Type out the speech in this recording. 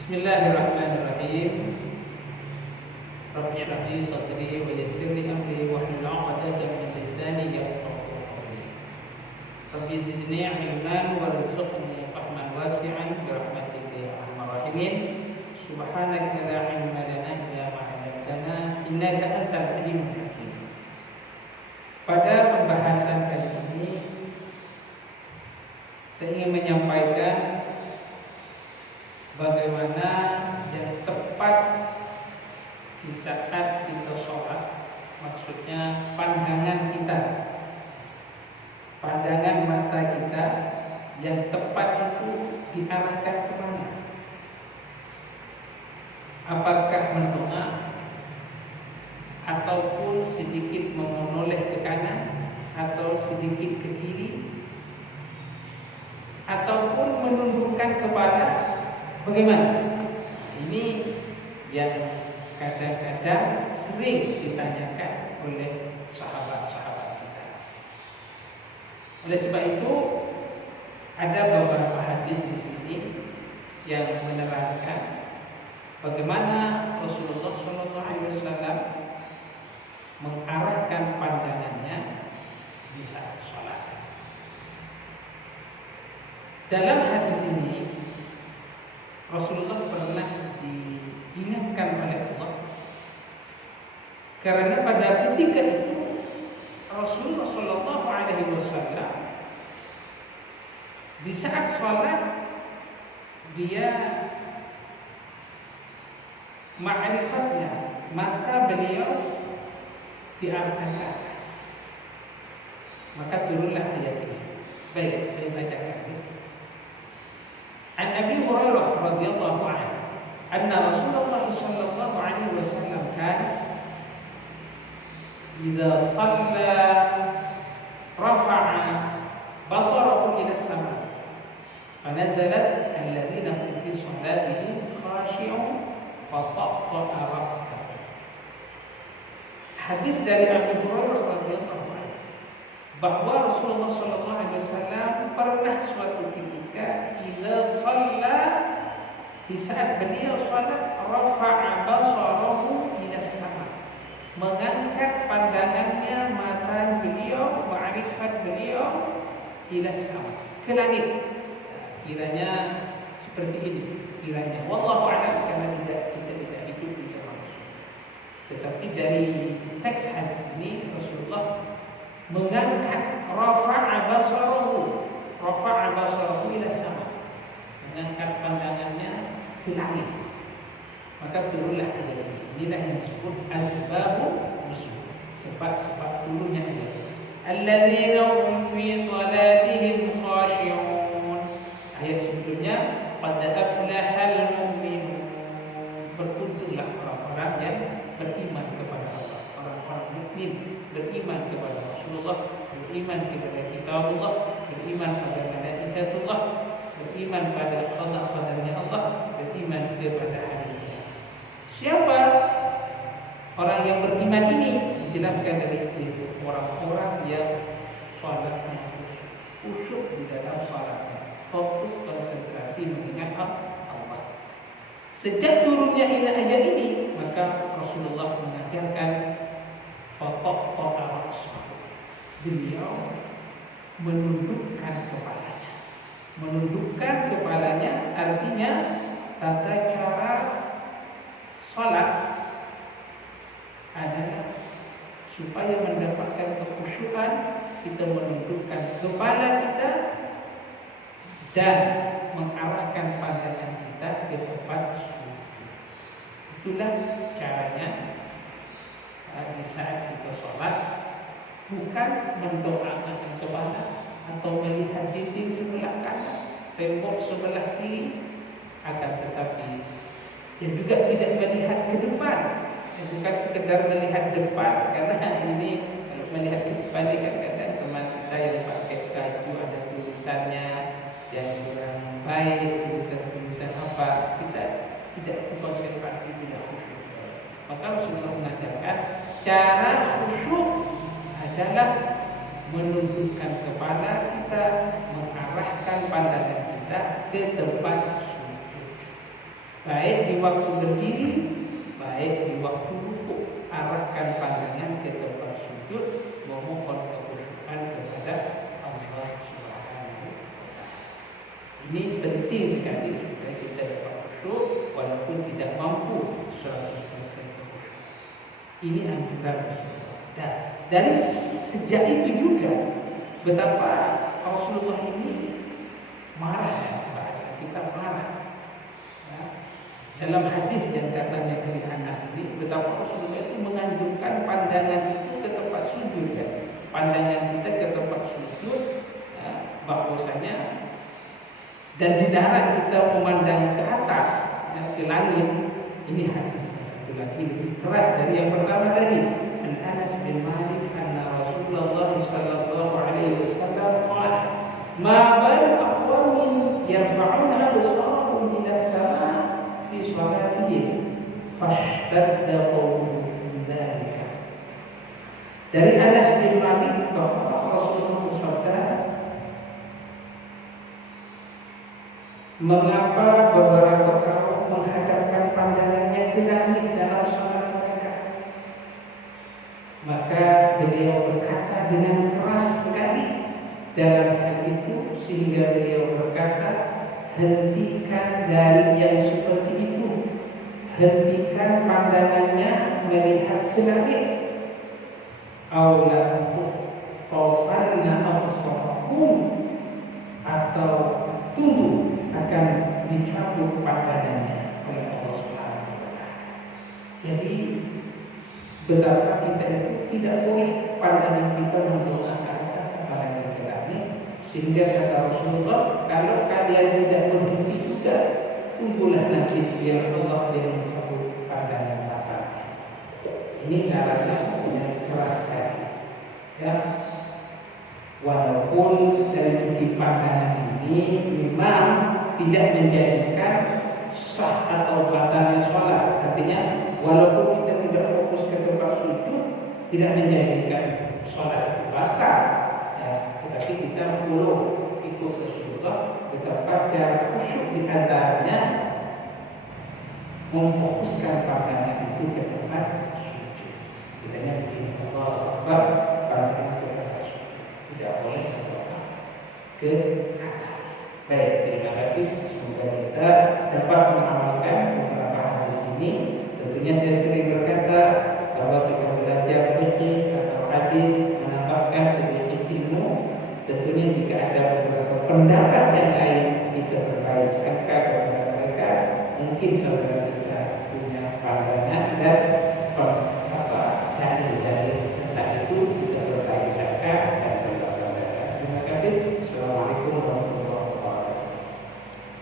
Bismillahirrahmanirrahim. Rabbi shrah li sadri wa yassir li amri wahlul 'uqdatam min lisani yafqahu qawli. Rabbi zidni 'ilman warzuqni fahman wasi'an bi rahmatika ya arhamar rahimin. Subhanaka la 'ilma lana illa ma 'allamtana innaka antal 'alimul hakim. Pada pembahasan kali ini saya ingin menyampaikan bagaimana yang tepat di saat kita sholat, maksudnya pandangan mata kita yang tepat itu diarahkan ke mana? Apakah menengah ataupun sedikit menoleh ke kanan atau sedikit ke kiri ataupun menundukkan kepala? Bagaimana? Ini yang kadang-kadang sering ditanyakan oleh sahabat-sahabat kita. Oleh sebab itu ada beberapa hadis di sini yang menerangkan bagaimana Rasulullah SAW mengarahkan pandangannya di saat sholat. Dalam hadis ini Rasulullah pernah diingatkan oleh Allah karena pada ketika itu Rasulullah SAW di saat sholat dia ma'rifatnya maka beliau diarahkan ke atas, maka turunlah ayat ini. Baik, saya bacakan. An Abi Hurairah radhiyallahu anhu anna Rasulullah sallallahu alaihi wasallam kana idza shalla rafa'a basarahu ila as-sama' fanazalat alladhina hum fi salatihim khashi'un fataqta'a ra'sahu. Hadis dari Abi Hurairah radhiyallahu anhu bahwa Rasulullah SAW pernah suatu ketika idza shalla, di saat beliau salat, rafa'a basarahu ila sama, mengangkat pandangannya mata beliau, ma'rifat beliau ila sama, ke langit. Kiranya seperti ini, kiranya wallahu a'lam, karena kita tidak hidup di zaman Rasul. Tetapi dari teks hadis ini Rasulullah mengangkat rafa'a basarahu ila sama, mengangkat pandangannya ke langit, maka turunlah ayat ini. Inilah yang disebut asbabun nuzul, sebab-sebab turunnya ayat ini. Alladzina hum fi salatihim khashi'un. Ayat sebelumnya qad aflahal mu'minun, beruntunglah orang-orang yang beriman kepada Allah, orang-orang mukmin beriman kepada Rasulullah, beriman kepada kitabullah, beriman pada malaikatullah, beriman pada qada-qadarnya Allah, beriman kepada hari kiamat. Siapa orang yang beriman ini? Dijelaskan dari itu, orang-orang yang salatnya khusyuk di dalam salatnya, fokus konsentrasi mengingat Allah. Sejak turunnya ayat ini, maka Rasulullah mengajarkan fataqta'a ra'sahu, beliau menundukkan kepalanya. Menundukkan kepalanya artinya tata cara salat adalah supaya mendapatkan kekhusyukan, kita menundukkan kepala kita dan mengarahkan pandangan kita ke tempat sujud. Itulah caranya di saat kita sholat, bukan mendoakan kepala atau melihat dinding sebelah kanan, tembok sebelah kiri, akan tetapi dan juga tidak melihat ke depan. Bukan sekedar melihat depan, karena ini kalau melihat ke depan ini kadang-kadang teman kita yang pakai baju ada tulisannya yang kurang baik, tulisan apa, kita tidak konsentrasi, tidak khusyuk. Maka Rasulullah mengajarkan cara khusyuk adalah menundukkan kepala kita, mengarahkan pandangan kita ke tempat sujud. Baik waktu berdiri, baik di waktu rukuk. Arahkan pandangan ke tempat sujud, memohon kekhusyukan kepada Allah Subhanahu wa Ta'ala. Ini penting sekali supaya kita dapat khusyuk walaupun tidak mampu 100% khusyuk. Ini anjuran Rasulullah. Dan dari sejak itu juga betapa Rasulullah ini marah, bahasa kita marah. Ya. Dalam hadis yang katanya dari Anas ini, betapa Rasulullah itu menganjurkan pandangan itu ke tempat sujud, ya. Pandangan kita ke tempat sujud, ya, bahwasanya dan dilarang kita memandang ke atas, ya, ke langit. Ini hadisnya satu lagi lebih keras dari yang pertama tadi. An Anas bin Malik anna Rasulullah sallallahu alaihi wasallam qala ma bal aqwamin yarfa'una absarahum ila as-sama' fi salatihim fashtadda qawluhu fi dzalika. Dari Anas bin Malik bahwa Rasulullah bersabda, mengapa beberapa kaum menghadapkan pandangannya ke langit dalam salat mereka? Maka beliau berkata dengan keras sekali dalam hal itu, sehingga beliau berkata, hentikan dari yang seperti itu, hentikan pandangannya melihat ke langit. Aula tafanna absarakum, atau tunggu akan dicabut pandangannya oleh Allah Subhanahu wa Ta'ala. Jadi betapa kita itu tidak boleh pandangan kita menolak ke atas apalagi ke langit, sehingga kata Rasulullah, kalau kalian tidak berhenti juga, tunggulah nanti biar Allah yang mencabut pandangan matanya. Ini larangan yang keras sekali, ya. Walaupun dari segi pandangan ini memang tidak menjadikan sah atau batalnya sholat. Artinya walaupun kita tidak fokus ke tempat sujud, tidak menjadikan sholat batal, ya. Tetapi kita follow ikut Rasulullah betapa cara khusyuk di antaranya memfokuskan pandangan itu ke tempat sujud. Kitanya begini, Allah Akbar, pandangan ke tempat sujud, tidak boleh ke atas. Baik, terima kasih. Semoga kita dapat mengamalkan beberapa hadis ini. Tentunya saya sering berkata bahwa kita belajar fikih atau hadis menambahkan sedikit ilmu. Tentunya jika ada beberapa pendapat yang lain, kita berbaik sangka kepada mereka. Mungkin saudara kita punya pandangan dan dari tentang itu kita berbaik sangka dan berbaik. Terima kasih. Assalamualaikum warahmatullahi wabarakatuh.